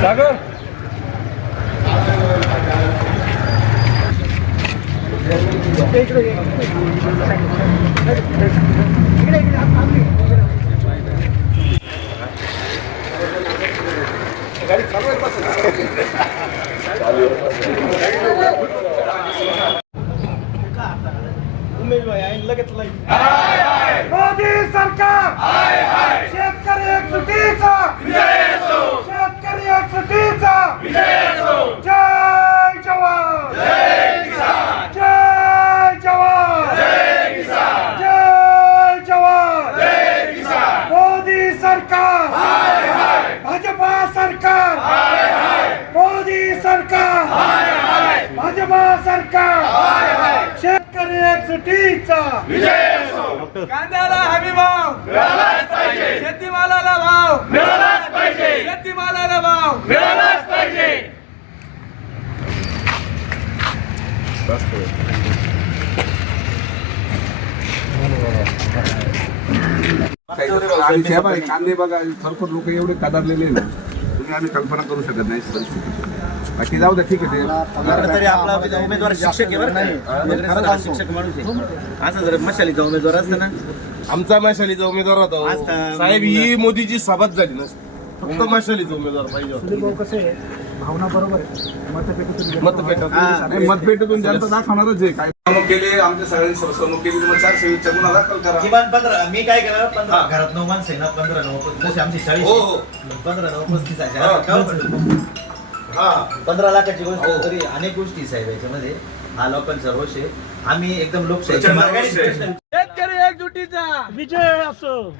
사과 गाड़ी चालू है पास चालू है सागर मोदी सरकार! शेतकरी एकजुटीचा! शेतकरी एकजुटीचा! जय जवान! जय जवान! जय जवान! मोदी सरकार! भाजपा सरकार! मोदी सरकार! भाजपा सरकार! शेतकरी एकजुटीचा कांद्याला हमी भाव. मिळालाच पाहिजे शेतीमालाला भाव. मिळालाच पाहिजे शेतीमालाला भाव. मिळालाच पाहिजे कांदे बघा भरपूर लोक एवढे कदारलेले ना तुम्ही आम्ही कल्पना करू शकत नाही परिस्थिती बाकी जाऊ द्या ठीक आहे. ते तरी आपला उमेदवार शिक्षक आहे बरं का? वगैरे सगळा शिक्षक माणूस आहे असं जर मशालीचा उमेदवार असतं ना? आमचा मशालीचा उमेदवार होता. हो. साहेब ही मोदीची सभाच झाली नसती फक्त मशालीचा उमेदवार पाहिजे होता. मतपेटात नाही, मतपेटीतून जनता दाखवणारच आहे. काय फसवणूक केली आमच्या सगळ्यांनी फसवणूक केली. तर मग चारशे वीसच्या गुन्हा दाखल करा. किमान पंधरा मी काय केलं? पंधरा घरात नऊ माणसं आहे ना पंधरा नऊ जशी आमची चाळीस हो, हो. पंधरा नऊ पस्तीस आहे. हा. पंधरा लाखाची गोष्ट तरी अनेक गोष्टी आहे साहेब याच्यामध्ये हा लोकांचा रोष आहे. आम्ही एकदम लोकशाही प्रचंड रोष आहे. शेतकरी एकजुटीचा. विजय असो.